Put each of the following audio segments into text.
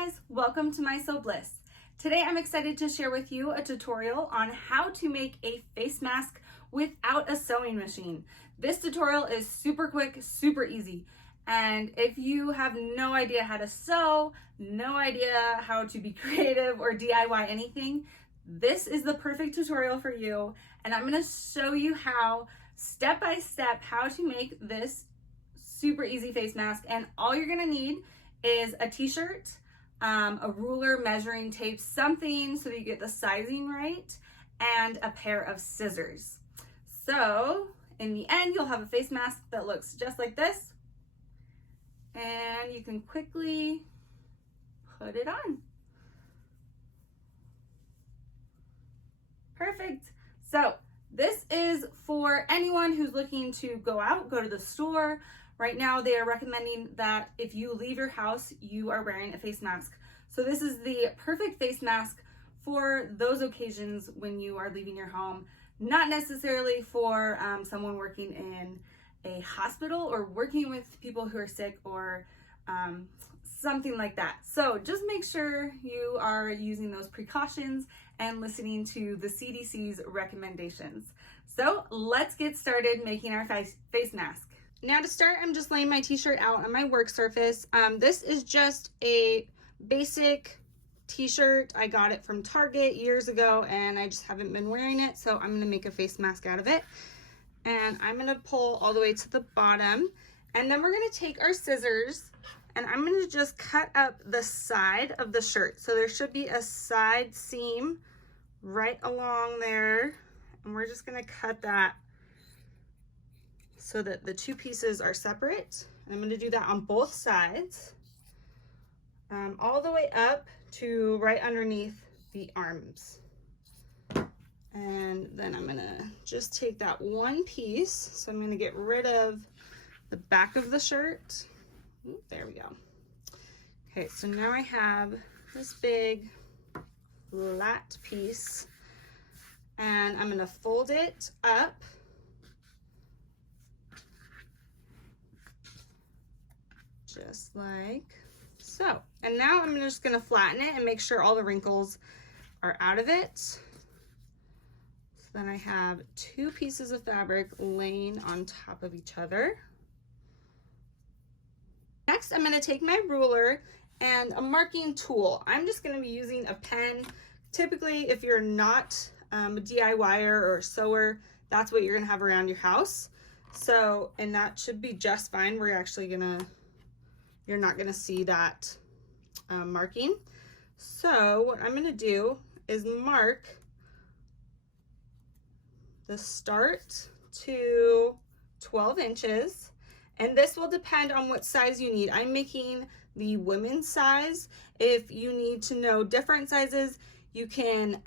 guys, welcome to My Soul Bliss. Today I'm excited to share with you a tutorial on how to make a face mask without a sewing machine. This tutorial is super quick, super easy. And if you have no idea how to sew, no idea how to be creative or DIY anything, this is the perfect tutorial for you. And I'm gonna show you how, step by step, how to make this super easy face mask. And all you're gonna need is a t-shirt, a ruler, measuring tape, something so that you get the sizing right, and a pair of scissors. So in the end, you'll have a face mask that looks just like this, and you can quickly put it on. Perfect. So this is for anyone who's looking to go out, go to the store. Right now, they are recommending that if you leave your house, you are wearing a face mask. So this is the perfect face mask for those occasions when you are leaving your home, not necessarily for someone working in a hospital or working with people who are sick or something like that. So just make sure you are using those precautions and listening to the CDC's recommendations. So let's get started making our face mask. Now to start, I'm just laying my t-shirt out on my work surface. This is just a basic t-shirt. I got it from Target years ago and I just haven't been wearing it. So I'm gonna make a face mask out of it. And I'm gonna pull all the way to the bottom. And then we're gonna take our scissors and I'm gonna just cut up the side of the shirt. So there should be a side seam right along there. And we're just gonna cut that so that the two pieces are separate. I'm going to do that on both sides, all the way up to right underneath the arms. And then I'm going to just take that one piece. So I'm going to get rid of the back of the shirt. Ooh, there we go. Okay, so now I have this big flat piece and I'm going to fold it up just like so. And now I'm just going to flatten it and make sure all the wrinkles are out of it. So then I have two pieces of fabric laying on top of each other. Next, I'm going to take my ruler and a marking tool. I'm just going to be using a pen. Typically, if you're not a DIYer or a sewer, that's what you're going to have around your house. So, and that should be just fine. We're actually you're not going to see that marking. So what I'm going to do is mark the start to 12 inches. And this will depend on what size you need. I'm making the women's size. If you need to know different sizes, you can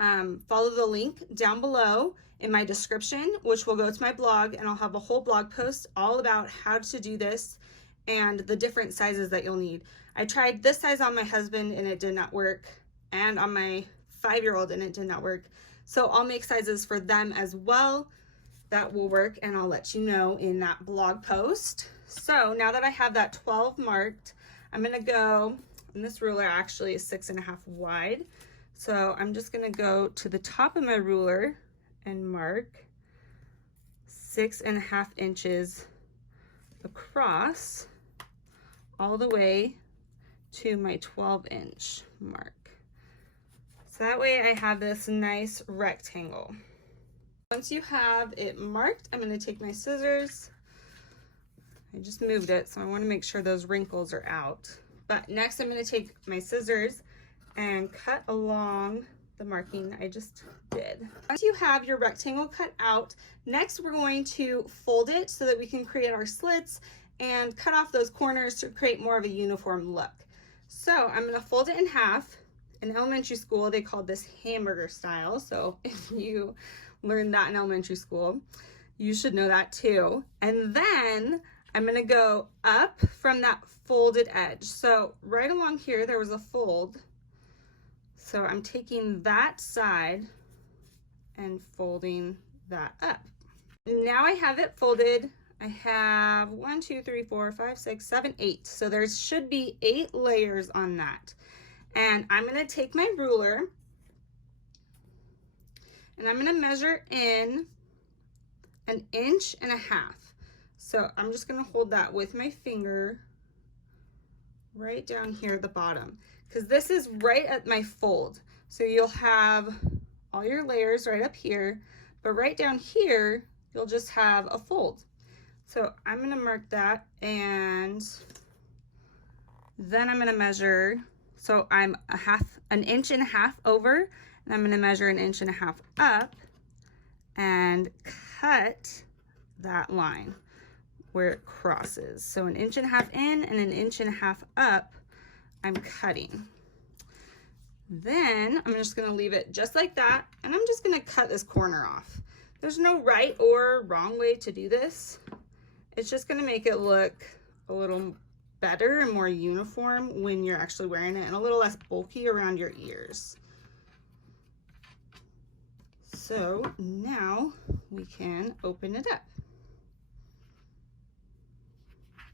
follow the link down below in my description, which will go to my blog, and I'll have a whole blog post all about how to do this and the different sizes that you'll need. I tried this size on my husband and it did not work, and on my 5-year-old and it did not work. So I'll make sizes for them as well that will work, and I'll let you know in that blog post. So now that I have that 12 marked, I'm gonna go, and this ruler actually is 6.5 wide. So I'm just gonna go to the top of my ruler and mark 6.5 inches across all the way to my 12-inch mark. So that way I have this nice rectangle. Once you have it marked, I'm going to take my scissors. I just moved it, so I want to make sure those wrinkles are out. But next I'm going to take my scissors and cut along the marking I just did. Once you have your rectangle cut out, next we're going to fold it so that we can create our slits and cut off those corners to create more of a uniform look. So I'm going to fold it in half. In elementary school, they called this hamburger style. So if you learned that in elementary school, you should know that too. And then I'm going to go up from that folded edge. So right along here, there was a fold. So I'm taking that side and folding that up. Now I have it folded. I have 1, 2, 3, 4, 5, 6, 7, 8. So there should be 8 layers on that. And I'm gonna take my ruler and I'm gonna measure in 1.5 inches. So I'm just gonna hold that with my finger right down here at the bottom, because this is right at my fold. So you'll have all your layers right up here, but right down here, you'll just have a fold. So I'm gonna mark that, and then I'm gonna measure, so I'm 1.5 inches over, and I'm gonna measure 1.5 inches up and cut that line where it crosses. So 1.5 inches in and 1.5 inches up, I'm cutting. Then I'm just gonna leave it just like that, and I'm just gonna cut this corner off. There's no right or wrong way to do this. It's just gonna make it look a little better and more uniform when you're actually wearing it, and a little less bulky around your ears. So now we can open it up.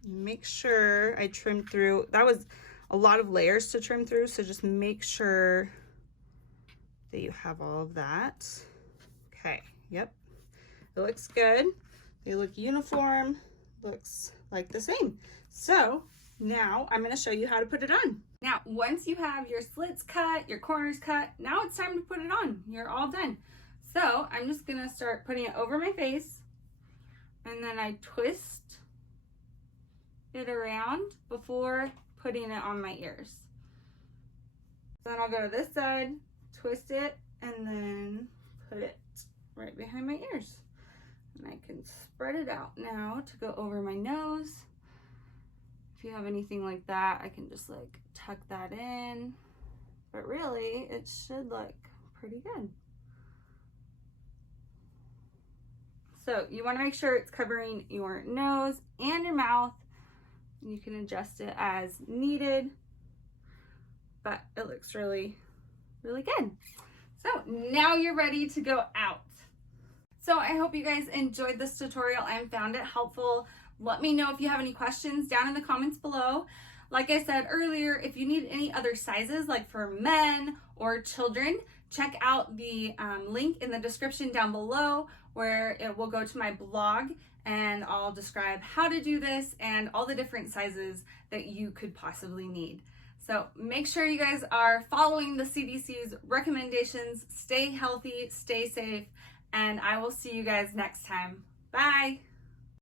Make sure I trim through. That was a lot of layers to trim through, so just make sure that you have all of that. Okay, yep, it looks good. They look uniform, looks like the same. So now I'm gonna show you how to put it on. Now, once you have your slits cut, your corners cut, now it's time to put it on. You're all done. So I'm just gonna start putting it over my face, and then I twist it around before putting it on my ears. Then I'll go to this side, twist it, and then put it right behind my ears. And I can spread it out now to go over my nose. If you have anything like that, I can just like tuck that in. But really, it should look pretty good. So you want to make sure it's covering your nose and your mouth. You can adjust it as needed, but it looks really, really good. So now you're ready to go out. So I hope you guys enjoyed this tutorial and found it helpful. Let me know if you have any questions down in the comments below. Like I said earlier, if you need any other sizes, like for men or children, check out the link in the description down below, where it will go to my blog, and I'll describe how to do this and all the different sizes that you could possibly need. So make sure you guys are following the CDC's recommendations. Stay healthy, stay safe, and I will see you guys next time. Bye.